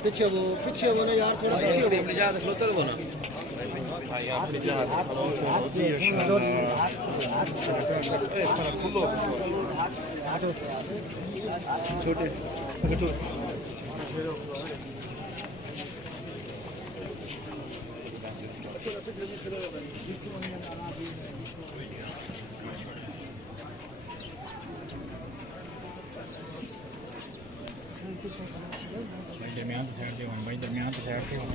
पीछे वो ना यार, थोड़ा पीछे हो अपनी जगह खलोते रहो ना भाई, अपनी जगह होती है खुलो छोटे दरमियान की साइड पे होना भाई, दरमियान की साइड पे होना।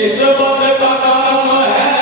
इस वक्त का काम है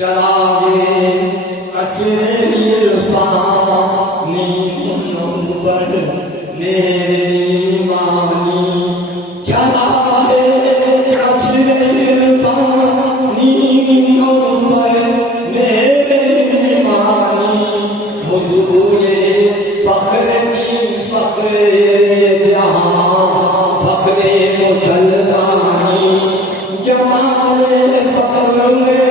चरागे कसरे पानी नंबर मेरी मानी चरागे कसरे पानी नंबर मेरी मानी हुजूरे फख्र की फख्रे जहां फख्रे मुसलमानी जमाले फख्र में